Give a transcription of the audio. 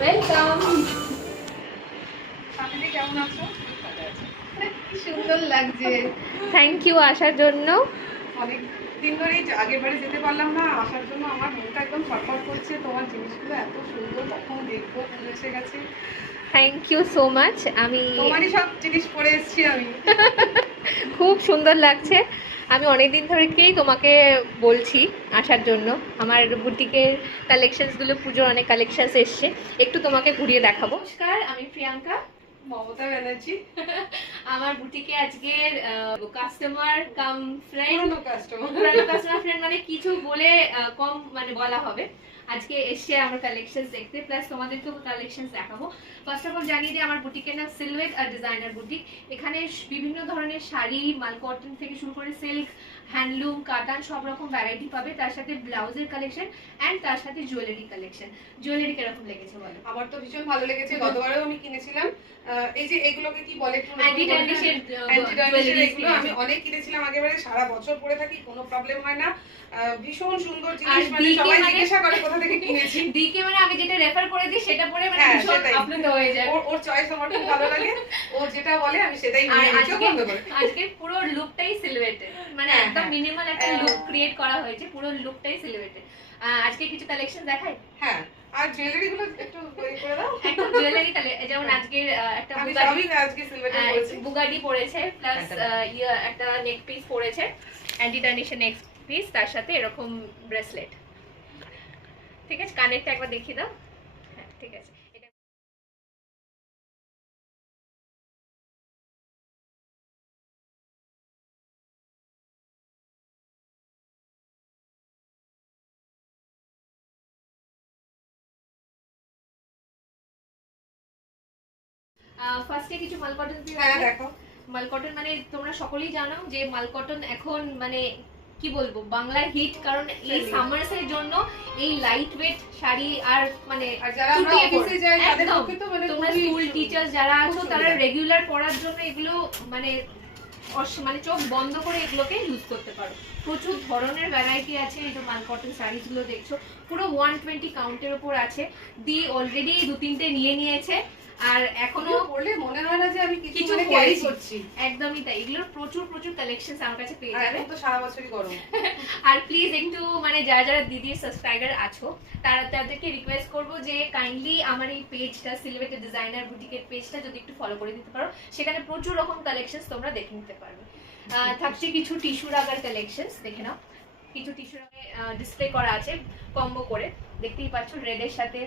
Welcome. আপনি কেমন আছো? কি সুন্দর লাগছে, থ্যাংক ইউ আসার জন্য। অনেক দিন ধরেই আগের বারে যেতে পারলাম না, আসার জন্য আমার মনটা একদম ছটফট করছে। তোমার জিনিসগুলো এত সুন্দর, কখন দেখবো, পুজো এসে গেছে। Thank you so much. আমি তোমারই সব জিনিস পরে এসেছি আমি। খুব সুন্দর লাগছে। আমি অনেক দিন ধরেই তোমাকে বলছি আসার জন্য। আমার বুটিকের কালেকশনসগুলো, পুজোর অনেক কালেকশনস এসছে, একটু তোমাকে ঘুরিয়ে দেখাবো। নমস্কার, আমি প্রিয়াঙ্কা, মমতা ব্যানার্জি। আমার বুটিকে আজকের কাস্টমার কাম ফ্রেন্ড, পুরনো কাস্টমার। পুরানো কাস্টমার ফ্রেন্ড মানে কিছু বলে কম মানে বলা হবে। আজকে এসে আমার কালেকশনস দেখতে, প্লাস তোমাদেরকেও কালেকশনস দেখাবো। ফার্স্ট অফ অল জানিয়ে দিই, আমার বুটিকের নাম সিলুয়েট আর ডিজাইনার বুটিক। এখানে বিভিন্ন ধরনের শাড়ি, মাল কটন থেকে শুরু করে সিল্ক, হ্যান্ডলুম, কাতান সব রকম ভ্যারাইটি পাবে। তার সাথে ব্লাউজের কালেকশন অ্যান্ড তার সাথে জুয়েলারি কালেকশন। জুয়েলারি কিরকম লেগেছে বলো? আমার তো ভীষণ ভালো লেগেছে, গতবারেও আমি কিনেছিলাম। এই যে এগুলোকে কি বলে, অ্যান্টি ডার্নিশের এগুলো আমি অনেক কিনেছিলাম আগেবারে, সারা বছর পরে থাকি, কোনো প্রবলেম হয় না। ভীষণ সুন্দর জিনিস, মানে সবাই জিজ্ঞাসা করে কোথা থেকে কিনেছি। ডিকে মানে আমি যেটা রেফার করে দিই সেটা পরে মানে ভীষণ আপ্লুত হয়ে যায়। ওর চয়েস আমার খুব ভালো লাগে, ও যেটা বলে আমি সেটাই নিয়ে নিই, চোখ বন্ধ করে। আজকে পুরো লুকটাই সিলুয়েটেড, মানে একদম মিনিমাল একটা লুক ক্রিয়েট করা হয়েছে, পুরো লুকটাই সিলুয়েটেড। আজকে কিছু কালেকশন দেখাই। হ্যাঁ, আর জুয়েলারি গুলো একটু করে দাও। একটু জুয়েলারি কালেকশন, যেমন আজকে একটা আমি সবই আজকে সিলভার পরেছি। বুগাডি পরেছে, প্লাস একটা নেক পিস পরেছে, অ্যান্টি টার্নিশের নেক পিস, তার সাথে এরকম ব্রেসলেট। ঠিক আছে, কানেরটা একবার দেখিয়ে দাও। হ্যাঁ ঠিক আছে। ফার্স্টে কিছু মাল কটন দিয়ে দেখো। মাল কটন মানে তোমরা সকলেই জানো যে মাল কটন এখন মানে কি বলবো, বাংলায় হিট। কারণ এই সামার্স এর জন্য এই লাইট ওয়েট শাড়ি আর মানে যারা আমরা অফিসে যাই তাদের পক্ষে তো মানে তোমরা স্কুল টিচার যারা আছো তারা রেগুলার পড়ার জন্য এগুলো মানে মানে চোখ বন্ধ করে এগুলোকে ইউজ করতে পারো। প্রচুর ধরনের ভ্যারাইটি আছে। এই যে মাল কটন শাড়িজ গুলো দেখছো, পুরো 120 কাউন্টের উপর আছে। দি অলরেডি 2-3টে নিয়ে নিয়েছে, আর এখনো পড়লে মনে হয় না যে আমি কিছু ক্যারি করছি। একদমই তাই। এগুলোর প্রচুর প্রচুর কালেকশনস আমার কাছে পেয়ে যাবে। এখন তো সারা বছরই গরম। আর প্লিজ একটু মানে যারা যারা দিদির সাবস্ক্রাইবার আছো তাদেরকে রিকোয়েস্ট করব যে কাইন্ডলি আমার এই পেজটা, সিলুয়েটেড ডিজাইনার বুটিকের পেজটা যদি একটু ফলো করে দিতে পারো, সেখানে প্রচুর রকম কালেকশনস তোমরা দেখে নিতে পারবে। থাকছে কিছু টিস্যু রাগার কালেকশনস, দেখে নাও। কিছু টিস্যু রাগে ডিসপ্লে করা আছে কম্বো করে, দেখতেই পাচ্ছ রেডের সাথে